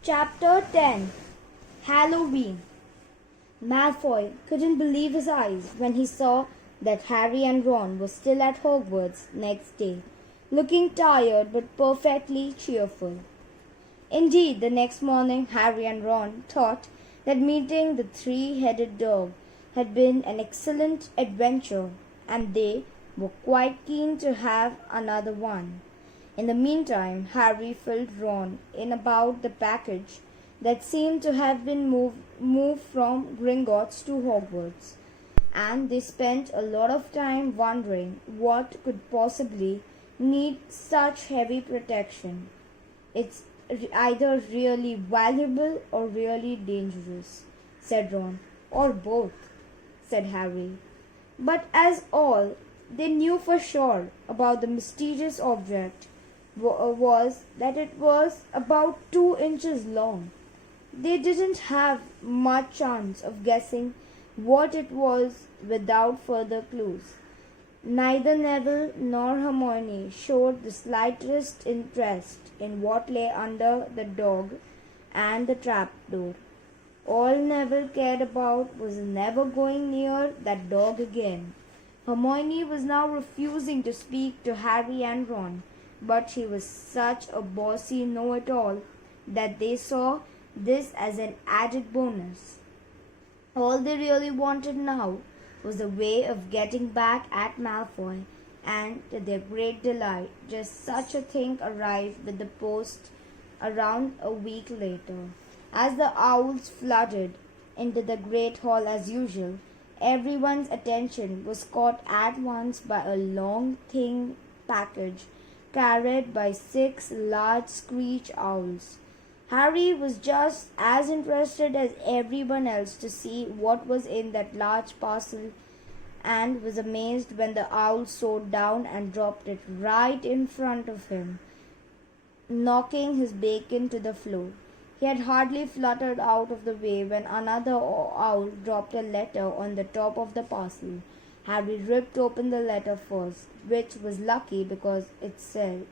Chapter 10 Halloween Malfoy couldn't believe his eyes when he saw that Harry and Ron were still at Hogwarts next day, looking tired but perfectly cheerful. Indeed, the next morning Harry and Ron thought that meeting the three-headed dog had been an excellent adventure, and they were quite keen to have another one. In the meantime, Harry filled Ron in about the package that seemed to have been moved from Gringotts to Hogwarts, and they spent a lot of time wondering what could possibly need such heavy protection. It's either really valuable or really dangerous, said Ron. Or both, said Harry. But as all they knew for sure about the mysterious object was that it was about 2 inches long. They didn't have much chance of guessing what it was without further clues. Neither Neville nor Hermione showed the slightest interest in what lay under the dog and the trapdoor. All Neville cared about was never going near that dog again. Hermione was now refusing to speak to Harry and Ron, but she was such a bossy know-it-all that they saw this as an added bonus. All they really wanted now was a way of getting back at Malfoy, and to their great delight, just such a thing arrived with the post around a week later. As the owls flooded into the great hall as usual, everyone's attention was caught at once by a long, thin package carried by 6 large screech owls. Harry was just as interested as everyone else to see what was in that large parcel, and was amazed when the owl soared down and dropped it right in front of him, knocking his bacon to the floor. He had hardly fluttered out of the way when another owl dropped a letter on the top of the parcel. Harry ripped open the letter first, which was lucky because it said,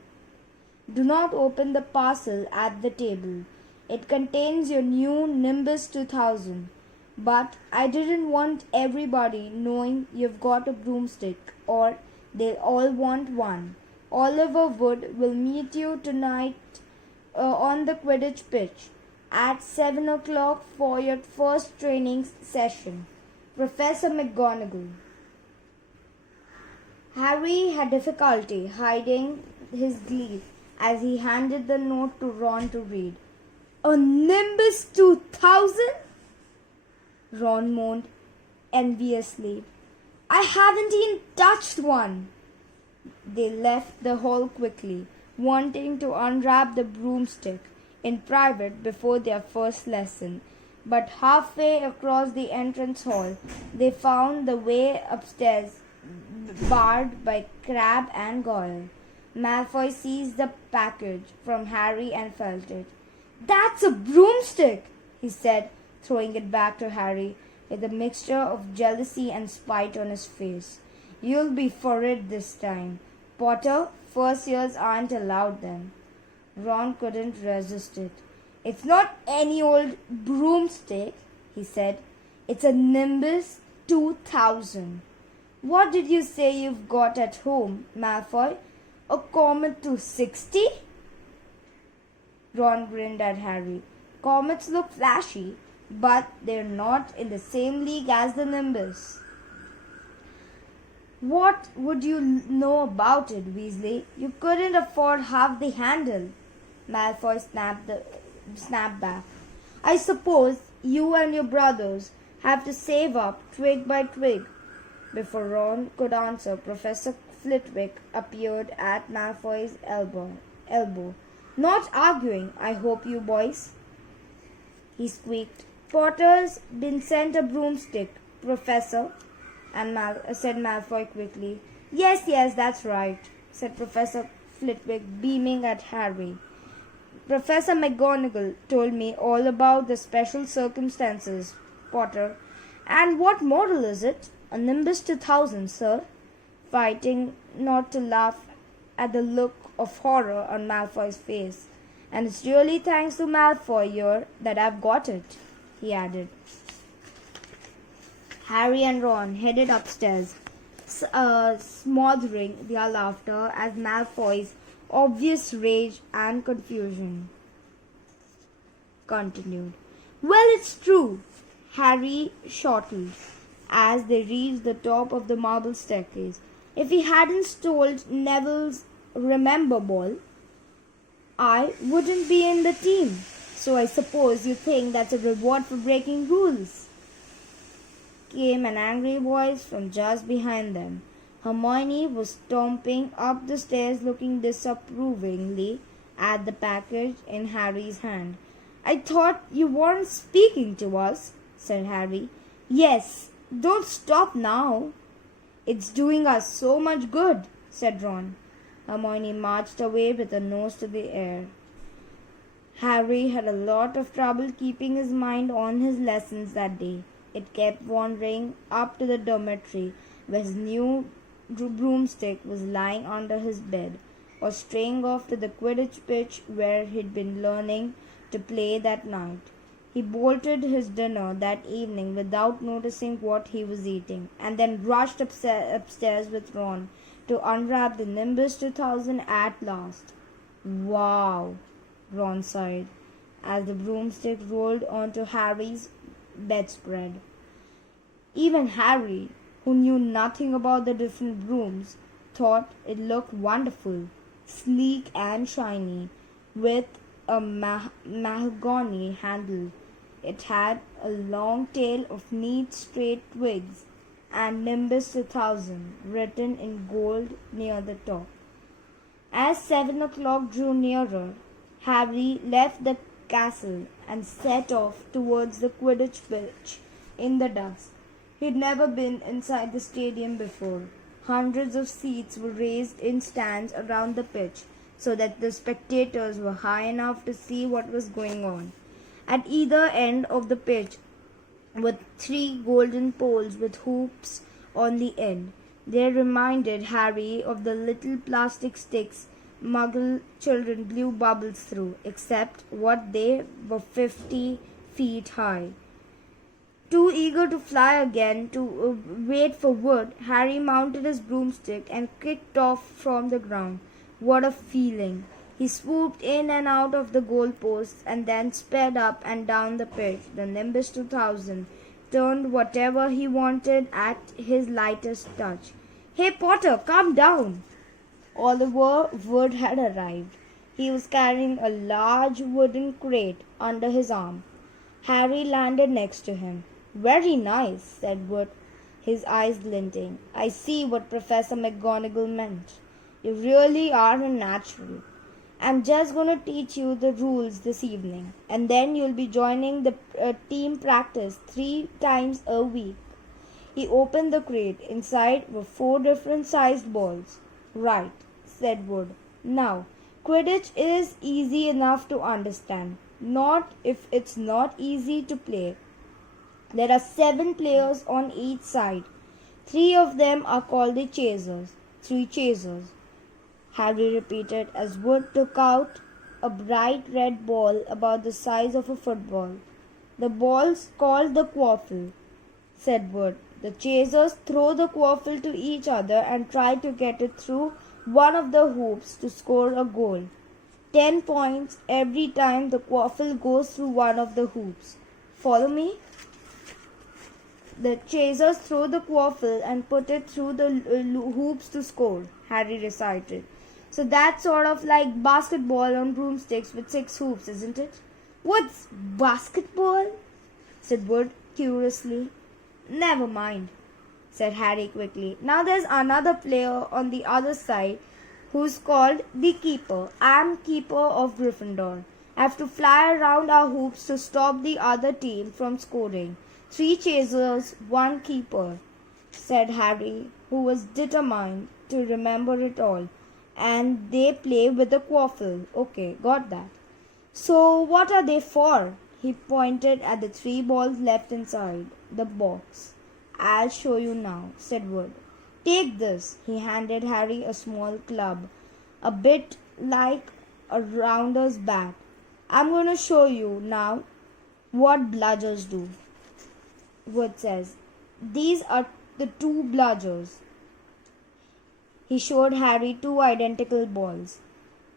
"Do not open the parcel at the table. It contains your new Nimbus 2000. But I didn't want everybody knowing you've got a broomstick, or they'll all want one. Oliver Wood will meet you tonight on the Quidditch pitch at 7 o'clock for your first training session. Professor McGonagall." Harry had difficulty hiding his glee as he handed the note to Ron to read. "A Nimbus 2000?" Ron moaned enviously. "I haven't even touched one." They left the hall quickly, wanting to unwrap the broomstick in private before their first lesson. But halfway across the entrance hall, they found the way upstairs barred by Crabbe and Goyle. Malfoy seized the package from Harry and felt it. "That's a broomstick," he said, throwing it back to Harry with a mixture of jealousy and spite on his face. "You'll be for it this time. Potter, first years aren't allowed then." Ron couldn't resist it. "It's not any old broomstick," he said. "It's a Nimbus 2000. What did you say you've got at home, Malfoy? A Comet 260? Ron grinned at Harry. "Comets look flashy, but they're not in the same league as the Nimbus." "What would you know about it, Weasley? You couldn't afford half the handle." Malfoy snapped back. "I suppose you and your brothers have to save up twig by twig." Before Ron could answer, Professor Flitwick appeared at Malfoy's elbow. "Not arguing, I hope, you boys," he squeaked. "Potter's been sent a broomstick, Professor," said Malfoy quickly. Yes, that's right," said Professor Flitwick, beaming at Harry. "Professor McGonagall told me all about the special circumstances, Potter. And what model is it?" "A Nimbus 2000, sir," fighting not to laugh at the look of horror on Malfoy's face. And it's really thanks to Malfoy here that I've got it, he added. Harry and Ron headed upstairs, smothering their laughter as Malfoy's obvious rage and confusion continued. Well, it's true, Harry chortled as they reached the top of the marble staircase. If he hadn't stolen Neville's Remember Ball, I wouldn't be in the team. So I suppose you think that's a reward for breaking rules, came an angry voice from just behind them. Hermione was stomping up the stairs looking disapprovingly at the package in Harry's hand. I thought you weren't speaking to us, said Harry. Yes, don't stop now. It's doing us so much good, said Ron. Hermione marched away with her nose to the air. Harry had a lot of trouble keeping his mind on his lessons that day. It kept wandering up to the dormitory where his new broomstick was lying under his bed, or straying off to the Quidditch pitch where he'd been learning to play that night. He bolted his dinner that evening without noticing what he was eating, and then rushed upstairs with Ron to unwrap the Nimbus 2000 at last. Wow, Ron sighed as the broomstick rolled onto Harry's bedspread. Even Harry, who knew nothing about the different brooms, thought it looked wonderful, sleek and shiny, with a mahogany handle. It had a long tail of neat straight twigs and Nimbus 2000 written in gold near the top. As 7 o'clock drew nearer, Harry left the castle and set off towards the Quidditch pitch in the dusk. He'd never been inside the stadium before. Hundreds of seats were raised in stands around the pitch so that the spectators were high enough to see what was going on. At either end of the pitch were 3 golden poles with hoops on the end. They reminded Harry of the little plastic sticks Muggle children blew bubbles through, except what they were 50 feet high. Too eager to fly again to wait for wood, Harry mounted his broomstick and kicked off from the ground. What a feeling! He swooped in and out of the goalposts and then sped up and down the pitch. The Nimbus 2000 turned whatever he wanted at his lightest touch. Hey Potter, calm down! Oliver Wood had arrived. He was carrying a large wooden crate under his arm. Harry landed next to him. Very nice, said Wood, his eyes glinting. I see what Professor McGonagall meant. You really are a natural. I'm just going to teach you the rules this evening, and then you'll be joining the team practice 3 times a week. He opened the crate. Inside were 4 different sized balls. Right, said Wood. Now, Quidditch is easy enough to understand. Not if it's not easy to play. There are 7 players on each side. 3 of them are called the chasers. 3 chasers, Harry repeated as Wood took out a bright red ball about the size of a football. The ball's called the quaffle, said Wood. The chasers throw the quaffle to each other and try to get it through one of the hoops to score a goal. 10 points every time the quaffle goes through one of the hoops. Follow me? The chasers throw the quaffle and put it through the hoops to score, Harry recited. So that's sort of like basketball on broomsticks with 6 hoops, isn't it? What's basketball? Said Wood curiously. Never mind, said Harry quickly. Now there's another player on the other side who's called the keeper. I'm keeper of Gryffindor. I have to fly around our hoops to stop the other team from scoring. 3 chasers, 1 keeper, said Harry, who was determined to remember it all. And they play with the quaffle. Okay, got that. So what are they for? He pointed at the 3 balls left inside the box. I'll show you now, said Wood. Take this. He handed Harry a small club, a bit like around his back. I'm going to show you now what bludgers do. Wood says, these are the two bludgers. He showed Harry two identical balls,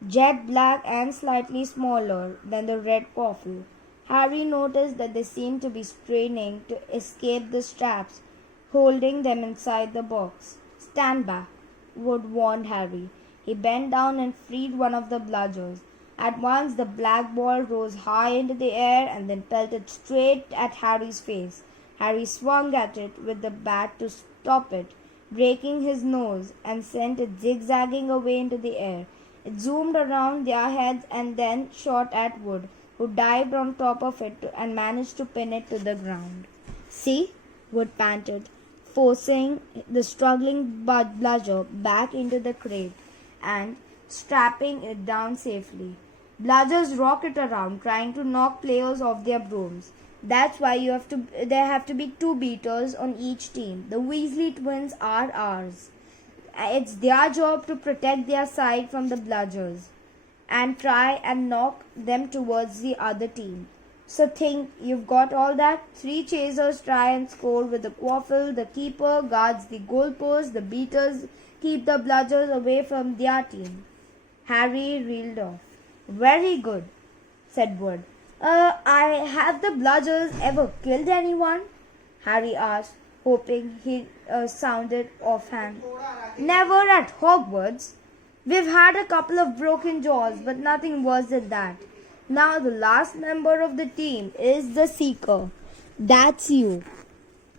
jet black and slightly smaller than the red quaffle. Harry noticed that they seemed to be straining to escape the straps holding them inside the box. Stand back, Wood warned Harry. He bent down and freed one of the bludgers. At once the black ball rose high into the air and then pelted straight at Harry's face. Harry swung at it with the bat to stop it, breaking his nose, and sent it zigzagging away into the air. It zoomed around their heads and then shot at Wood, who dived on top of it and managed to pin it to the ground. See? Wood panted, forcing the struggling bludger back into the crate and strapping it down safely. Bludgers rocket around, trying to knock players off their brooms. That's why there have to be two beaters on each team. The Weasley twins are ours. It's their job to protect their side from the bludgers and try and knock them towards the other team. So think you've got all that? 3 chasers try and score with the quaffle, the keeper guards the goalpost, the beaters keep the bludgers away from their team. Harry reeled off. Very good, said Wood. Have the bludgers ever killed anyone? Harry asked, hoping he sounded offhand. Never at Hogwarts. We've had a couple of broken jaws, but nothing worse than that. Now the last member of the team is the Seeker. That's you.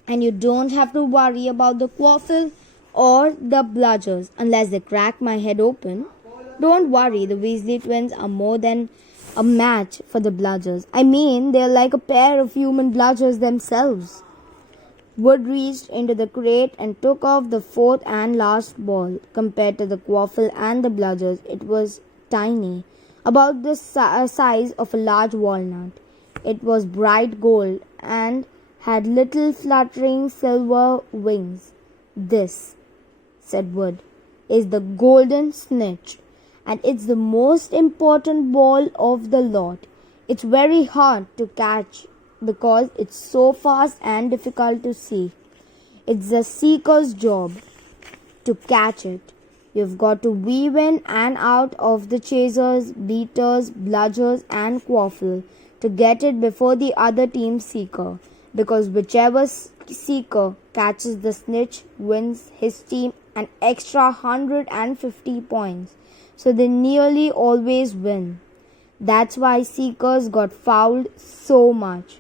And you don't have to worry about the quaffle or the bludgers unless they crack my head open. Don't worry, the Weasley twins are more than a match for the bludgers. I mean, they're like a pair of human bludgers themselves. Wood reached into the crate and took off the 4th and last ball. Compared to the quaffle and the bludgers, it was tiny, about the size of a large walnut. It was bright gold and had little fluttering silver wings. This, said Wood, is the golden snitch, and it's the most important ball of the lot. It's very hard to catch because it's so fast and difficult to see. It's the Seeker's job to catch it. You've got to weave in and out of the chasers, beaters, bludgers, and quaffle to get it before the other team's Seeker, because whichever Seeker catches the snitch wins his team an extra 150 points. So they nearly always win. That's why Seekers got fouled so much.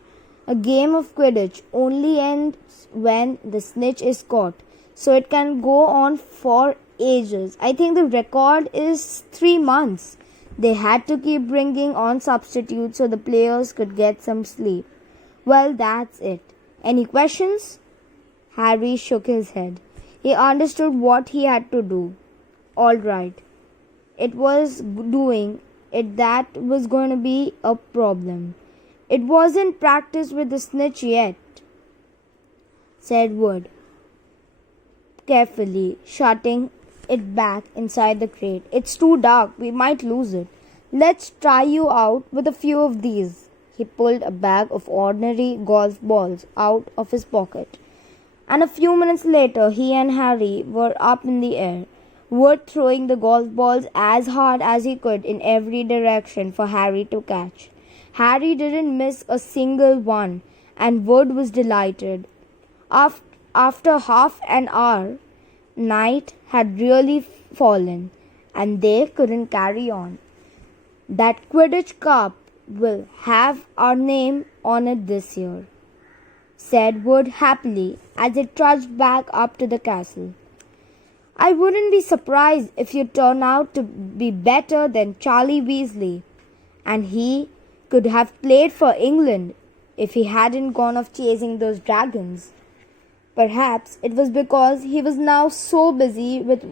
A game of Quidditch only ends when the snitch is caught, so it can go on for ages. I think the record is 3 months. They had to keep bringing on substitutes so the players could get some sleep. Well, that's it. Any questions? Harry shook his head. He understood what he had to do. All right. It was doing it that was going to be a problem. It wasn't practiced with the snitch yet, said Wood, carefully shutting it back inside the crate. It's too dark. We might lose it. Let's try you out with a few of these. He pulled a bag of ordinary golf balls out of his pocket. And a few minutes later, he and Harry were up in the air, Wood throwing the golf balls as hard as he could in every direction for Harry to catch. Harry didn't miss a single one, and Wood was delighted. After half an hour, night had really fallen, and they couldn't carry on. That Quidditch Cup will have our name on it this year, said Wood happily as they trudged back up to the castle. I wouldn't be surprised if you turn out to be better than Charlie Weasley, and he could have played for England if he hadn't gone off chasing those dragons. Perhaps it was because he was now so busy with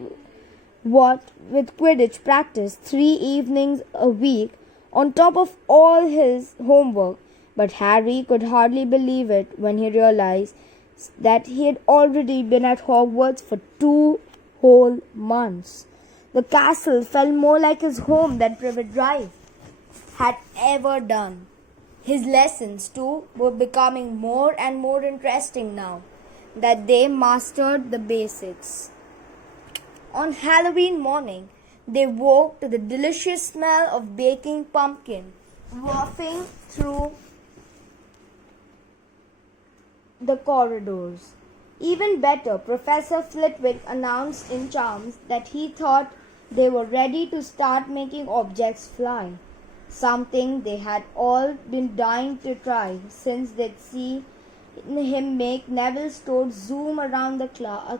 Quidditch practice 3 evenings a week on top of all his homework, but Harry could hardly believe it when he realized that he had already been at Hogwarts for 2 whole months. The castle felt more like his home than Privet Drive had ever done. His lessons, too, were becoming more and more interesting now that they mastered the basics. On Halloween morning, they woke to the delicious smell of baking pumpkin wafting through the corridors. Even better, Professor Flitwick announced in charms that he thought they were ready to start making objects fly, something they had all been dying to try since they'd seen him make Neville's toad zoom around the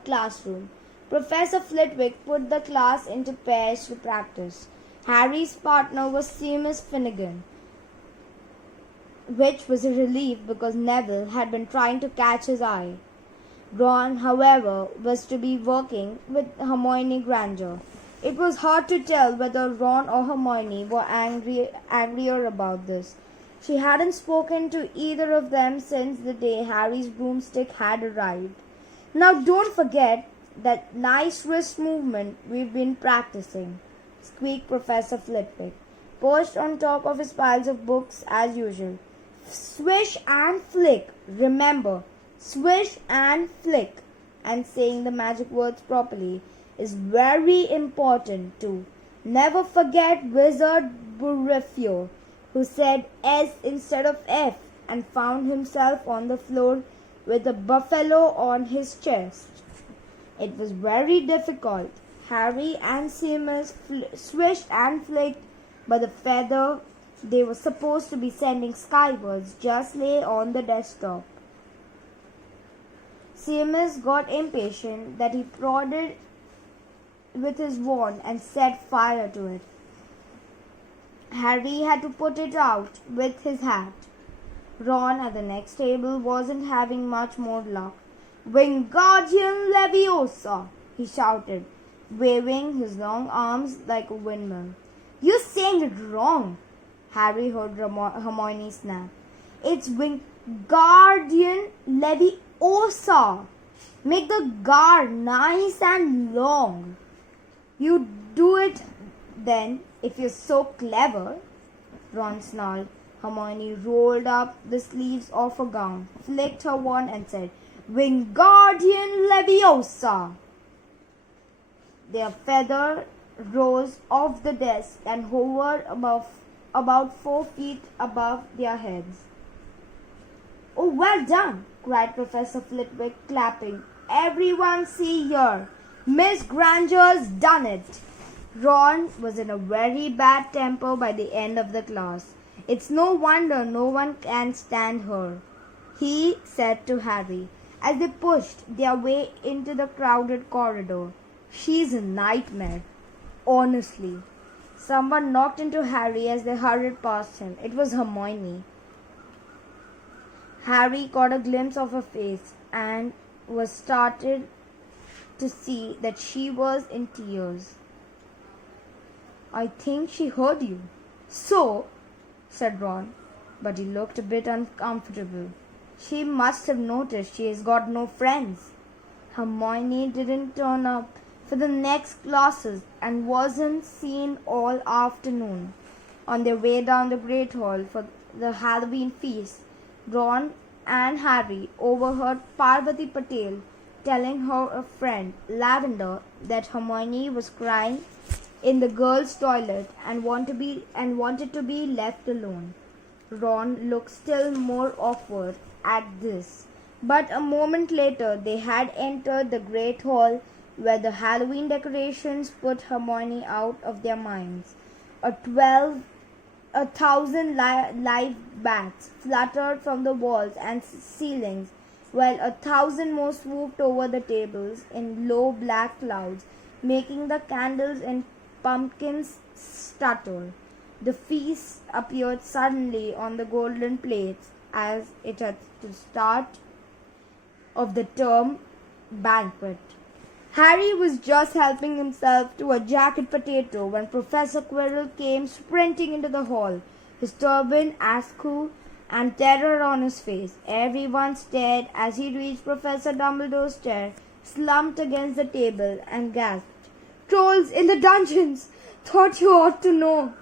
classroom. Professor Flitwick put the class into pairs to practice. Harry's partner was Seamus Finnegan, which was a relief because Neville had been trying to catch his eye. Ron, however, was to be working with Hermione Granger. It was hard to tell whether Ron or Hermione were angrier about this. She hadn't spoken to either of them since the day Harry's broomstick had arrived. "Now don't forget that nice wrist movement we've been practicing," squeaked Professor Flitwick, perched on top of his piles of books as usual. "Swish and flick, remember, swish and flick," and saying the magic words properly is very important too. Never forget Wizard Buriffio, who said S instead of F and found himself on the floor with a buffalo on his chest. It was very difficult. Harry and Seamus swished and flicked, but the feather they were supposed to be sending skywards just lay on the desktop. Seamus got impatient that he prodded with his wand and set fire to it. Harry had to put it out with his hat. Ron at the next table wasn't having much more luck. "Wingardium Leviosa!" he shouted, waving his long arms like a windmill. "You're saying it wrong," Harry heard Hermione snap. "It's Wingardium Leviosa. Make the gar nice and long." "You do it then, if you're so clever," Ron snarled. Hermione rolled up the sleeves of her gown, flicked her wand and said, "Wingardium Leviosa!" Their feather rose off the desk and hovered about 4 feet above their heads. "Oh, well done!" cried Professor Flitwick, clapping. "Everyone see here! Miss Granger's done it!" Ron was in a very bad temper by the end of the class. "It's no wonder no one can stand her," he said to Harry, as they pushed their way into the crowded corridor. "She's a nightmare, honestly." Someone knocked into Harry as they hurried past him. It was Hermione. Harry caught a glimpse of her face and was startled to see that she was in tears. "I think she heard you." "So?" said Ron, but he looked a bit uncomfortable. "She must have noticed she has got no friends." Hermione didn't turn up for the next classes and wasn't seen all afternoon. On their way down the Great Hall for the Halloween feast, Ron and Harry overheard Parvati Patel telling her friend Lavender that Hermione was crying in the girls' toilet and wanted to be left alone. Ron looked still more awkward at this, but a moment later they had entered the Great Hall where the Halloween decorations put Hermione out of their minds. 1,000 live bats fluttered from the walls and ceilings, while 1,000 more swooped over the tables in low black clouds, making the candles and pumpkins stutter. The feast appeared suddenly on the golden plates as it at the start of the term banquet. Harry was just helping himself to a jacket potato when Professor Quirrell came sprinting into the hall, his turban askew and terror on his face. Everyone stared as he reached Professor Dumbledore's chair, slumped against the table, and gasped. Trolls in the dungeons! Thought you ought to know.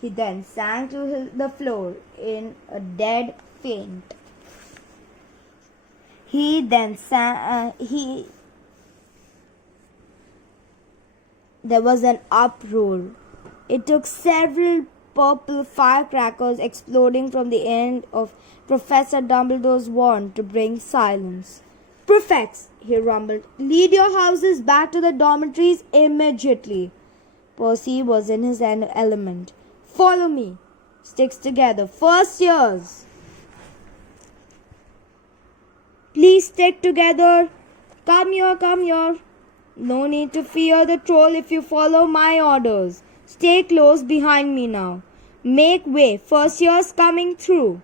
He then sank to the floor in a dead faint. There was an uproar. It took several purple firecrackers exploding from the end of Professor Dumbledore's wand to bring silence. Prefects, he rumbled, lead your houses back to the dormitories immediately. Percy was in his element. Follow me. Sticks together. First years. Please stick together. Come here, come here. No need to fear the troll if you follow my orders. Stay close behind me now. Make way. First year's coming through.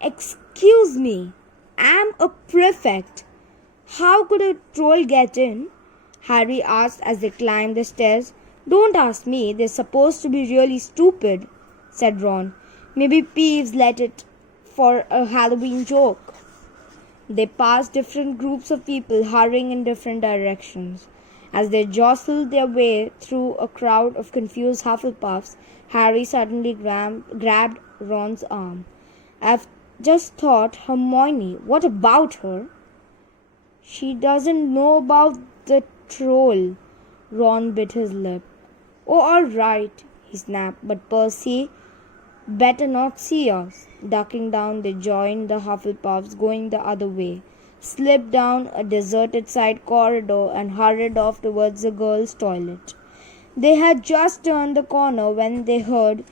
Excuse me. I'm a prefect. How could a troll get in? Harry asked as they climbed the stairs. Don't ask me. They're supposed to be really stupid, said Ron. Maybe Peeves let it for a Halloween joke. They passed different groups of people hurrying in different directions. As they jostled their way through a crowd of confused Hufflepuffs, Harry suddenly grabbed Ron's arm. I've just thought, Hermione, what about her? She doesn't know about the troll. Ron bit his lip. Oh, all right, he snapped, but Percy better not see us. Ducking down, they joined the Hufflepuffs going the other way, slipped down a deserted side corridor and hurried off towards the girls' toilet. They had just turned the corner when they heard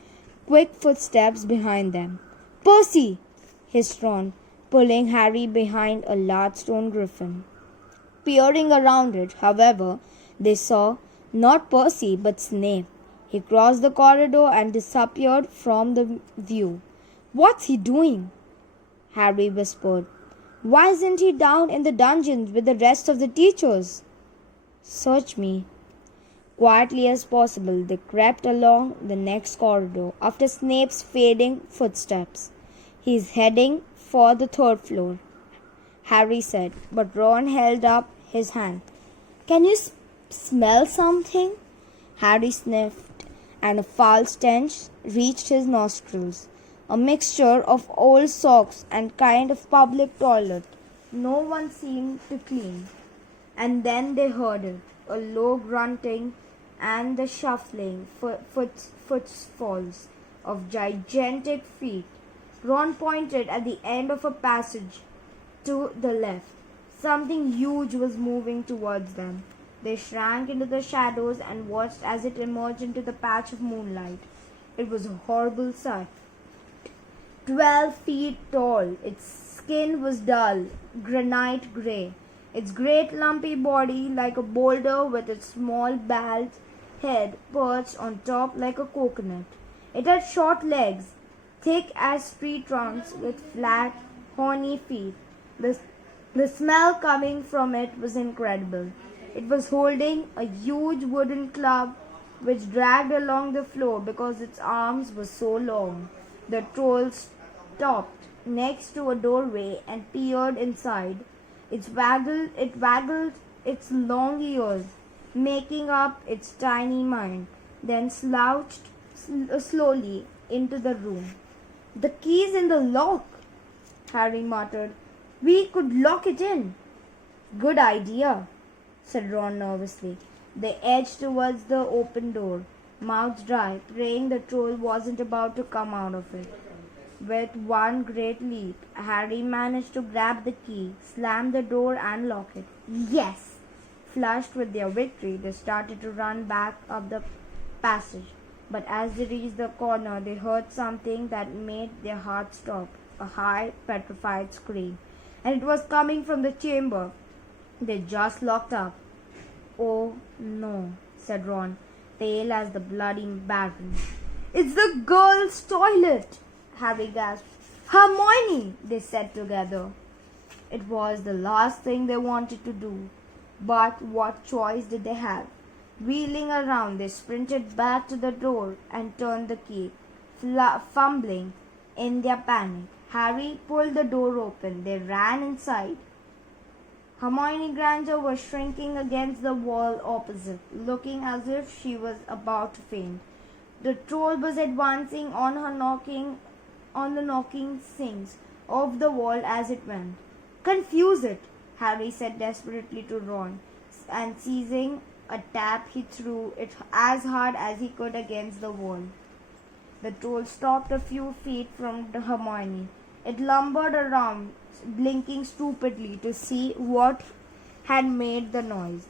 quick footsteps behind them. Percy! hissed Ron, pulling Harry behind a large stone griffin. Peering around it, however, they saw not Percy but Snape. He crossed the corridor and disappeared from the view. What's he doing? Harry whispered. Why isn't he down in the dungeons with the rest of the teachers? Search me. Quietly as possible, they crept along the next corridor after Snape's fading footsteps. He's heading for the third floor, Harry said, but Ron held up his hand. Can you smell something? Harry sniffed, and a foul stench reached his nostrils. A mixture of old socks and kind of public toilet. No one seemed to clean. And then they heard it, a low grunting and the shuffling footfalls of gigantic feet. Ron pointed at the end of a passage to the left. Something huge was moving towards them. They shrank into the shadows and watched as it emerged into the patch of moonlight. It was a horrible sight. 12 feet tall, its skin was dull, granite grey. Its great lumpy body like a boulder with its small bald head perched on top like a coconut. It had short legs, thick as tree trunks with flat, horny feet. The smell coming from it was incredible. It was holding a huge wooden club which dragged along the floor because its arms were so long. The troll stopped next to a doorway and peered inside. It waggled its long ears, making up its tiny mind, then slouched slowly into the room. The key's in the lock, Harry muttered. We could lock it in. Good idea, said Ron nervously. They edged towards the open door, mouths dry, praying the troll wasn't about to come out of it. With one great leap, Harry managed to grab the key, slam the door and lock it. Yes! Flushed with their victory, they started to run back up the passage. But as they reached the corner, they heard something that made their hearts stop, a high, petrified scream. And it was coming from the chamber. They just locked up. Oh no, said Ron, pale as the bloody baron. It's the girls' toilet, Harry gasped. Hermione, they said together. It was the last thing they wanted to do. But what choice did they have? Wheeling around, they sprinted back to the door and turned the key, fumbling in their panic. Harry pulled the door open. They ran inside. Hermione Granger was shrinking against the wall opposite, looking as if she was about to faint. The troll was advancing on the knocking sinks of the wall as it went. Confuse it, Harry said desperately to Ron, and seizing a tap he threw it as hard as he could against the wall. The troll stopped a few feet from Hermione. It lumbered around, blinking stupidly to see what had made the noise.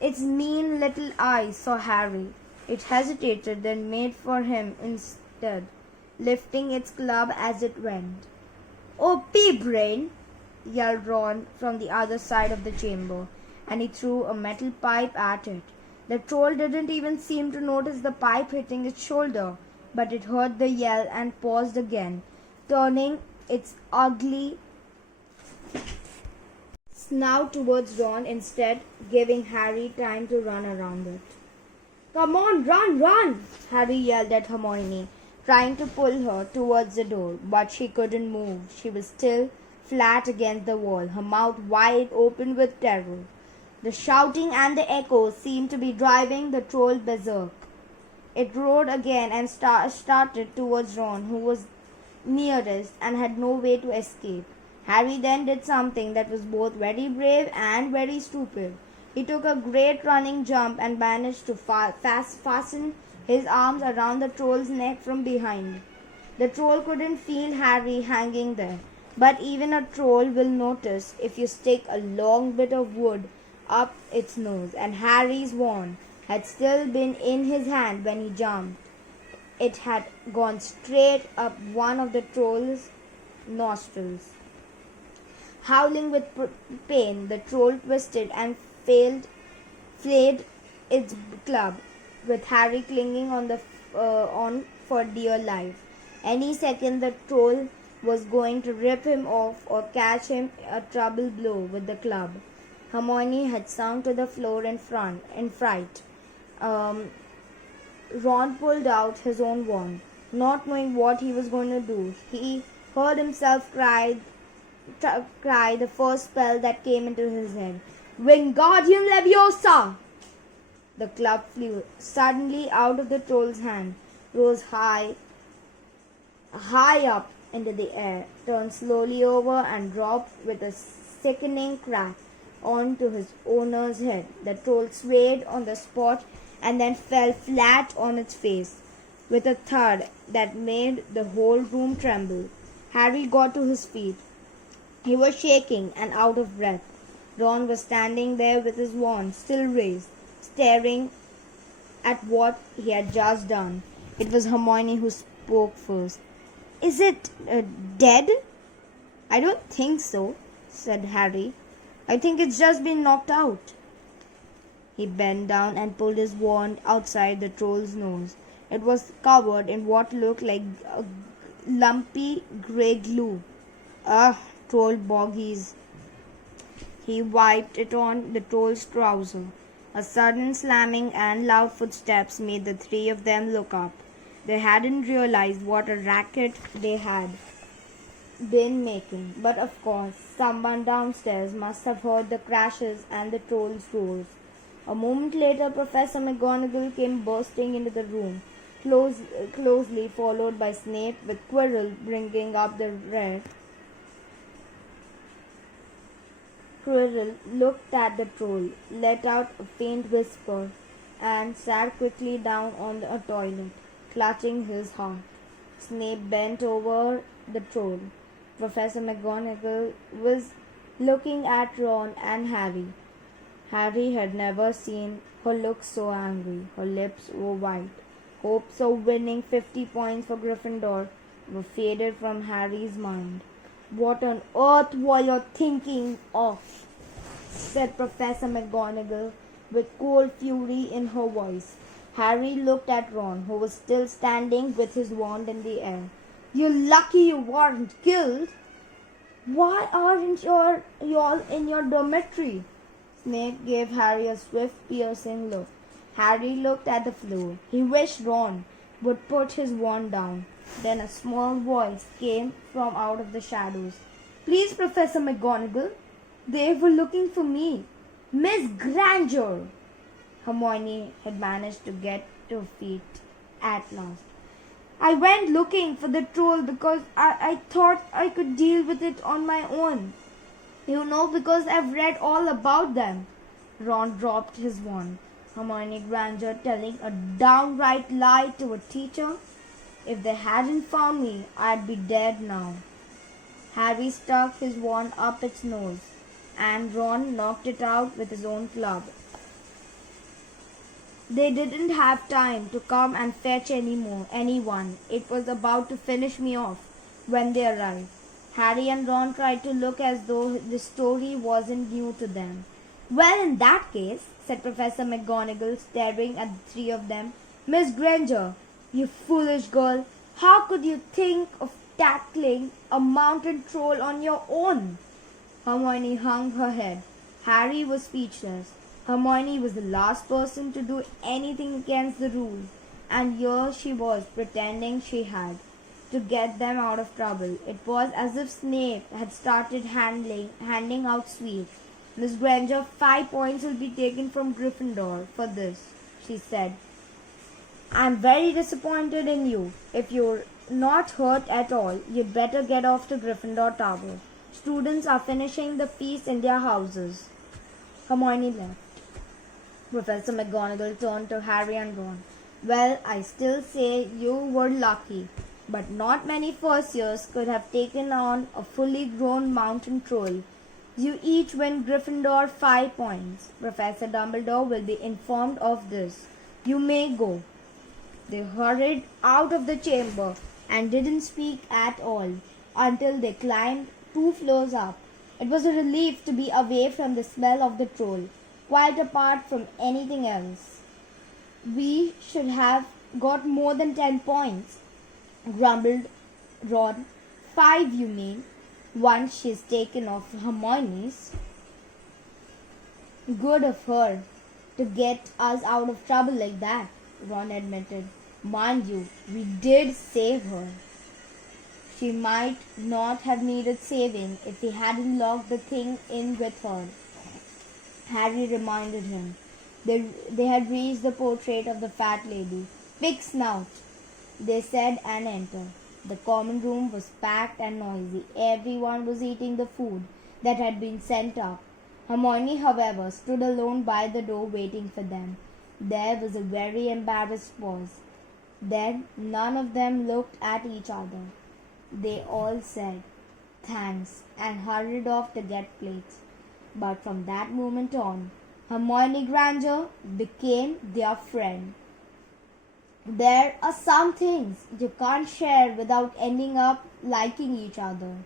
Its mean little eyes saw Harry. It hesitated, then made for him instead, lifting its club as it went. "Oh, pea-brain!" yelled Ron from the other side of the chamber, and he threw a metal pipe at it. The troll didn't even seem to notice the pipe hitting its shoulder, but it heard the yell and paused again, turning its ugly snout towards Ron instead, giving Harry time to run around it. "Come on, run, run!" Harry yelled at Hermione, trying to pull her towards the door, but she couldn't move. She was still flat against the wall, her mouth wide open with terror. The shouting and the echoes seemed to be driving the troll berserk. It roared again and started towards Ron, who was nearest and had no way to escape. Harry then did something that was both very brave and very stupid. He took a great running jump and managed to fasten his arms around the troll's neck from behind. The troll couldn't feel Harry hanging there, but even a troll will notice if you stick a long bit of wood up its nose, and Harry's wand had still been in his hand when he jumped. It had gone straight up one of the troll's nostrils. Howling with pain, the troll twisted and flayed its club, with Harry clinging on for dear life. Any second the troll was going to rip him off or catch him a treble blow with the club. Hermione had sunk to the floor in fright. Ron pulled out his own wand, not knowing what he was going to do. He heard himself cry the first spell that came into his head. "Wingardium Leviosa!" The club flew suddenly out of the troll's hand, rose high up into the air, turned slowly over and dropped with a sickening crack onto his owner's head. The troll swayed on the spot and then fell flat on its face with a thud that made the whole room tremble. Harry got to his feet. He was shaking and out of breath. Ron was standing there with his wand still raised, staring at what he had just done. It was Hermione who spoke first. "Is it dead?" "I don't think so," said Harry. "I think it's just been knocked out." He bent down and pulled his wand outside the troll's nose. It was covered in what looked like a lumpy grey glue. "Ugh, troll bogies." He wiped it on the troll's trouser. A sudden slamming and loud footsteps made the three of them look up. They hadn't realized what a racket they had been making, but of course someone downstairs must have heard the crashes and the troll's roars. A moment later, Professor McGonagall came bursting into the room, closely followed by Snape, with Quirrell bringing up the rear. Quirrell looked at the troll, let out a faint whisper, and sat quickly down on a toilet, clutching his heart. Snape bent over the troll. Professor McGonagall was looking at Ron and Harry. Harry had never seen her look so angry. Her lips were white. Hopes of winning 50 points for Gryffindor were faded from Harry's mind. "What on earth were you thinking of?" said Professor McGonagall with cold fury in her voice. Harry looked at Ron, who was still standing with his wand in the air. "You're lucky you weren't killed. Why aren't y'all in your dormitory?" Snape gave Harry a swift, piercing look. Harry looked at the floor. He wished Ron would put his wand down. Then a small voice came from out of the shadows. "Please, Professor McGonagall." They were looking for me. Miss Granger! Hermione had managed to get to her feet at last. I went looking for the troll because I thought I could deal with it on my own. You know, because I've read all about them. Ron dropped his wand. Hermione Granger telling a downright lie to a teacher. If they hadn't found me, I'd be dead now. Harry stuck his wand up its nose, and Ron knocked it out with his own club. They didn't have time to come and fetch anyone. It was about to finish me off when they arrived. Harry and Ron tried to look as though the story wasn't new to them. Well, in that case, said Professor McGonagall, staring at the three of them, Miss Granger, you foolish girl, how could you think of tackling a mountain troll on your own? Hermione hung her head. Harry was speechless. Hermione was the last person to do anything against the rules, and here she was pretending she had, to get them out of trouble. It was as if Snape had started handing out sweets. Miss Granger, 5 points will be taken from Gryffindor for this, she said. I'm very disappointed in you. If you're not hurt at all, you'd better get off to Gryffindor Tower. Students are finishing the feast in their houses. Hermione left. Professor McGonagall turned to Harry and Ron. Well, I still say you were lucky, but not many first years could have taken on a fully grown mountain troll. You each win Gryffindor 5 points. Professor Dumbledore will be informed of this. You may go. They hurried out of the chamber and didn't speak at all until they climbed 2 floors up. It was a relief to be away from the smell of the troll, quite apart from anything else. We should have got more than 10 points, grumbled Ron. 5, you mean? Once she's taken off Hermione's. Good of her to get us out of trouble like that, Ron admitted. Mind you, we did save her. She might not have needed saving if we hadn't locked the thing in with her, Harry reminded him. They had reached the portrait of the fat lady. Big snout, they said, and entered. The common room was packed and noisy. Everyone was eating the food that had been sent up. Hermione, however, stood alone by the door waiting for them. There was a very embarrassed pause. Then none of them looked at each other. They all said, thanks, and hurried off to get plates. But from that moment on, Hermione Granger became their friend. There are some things you can't share without ending up liking each other.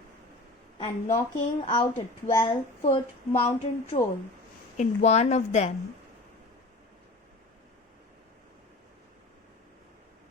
And knocking out a 12-foot mountain troll in one of them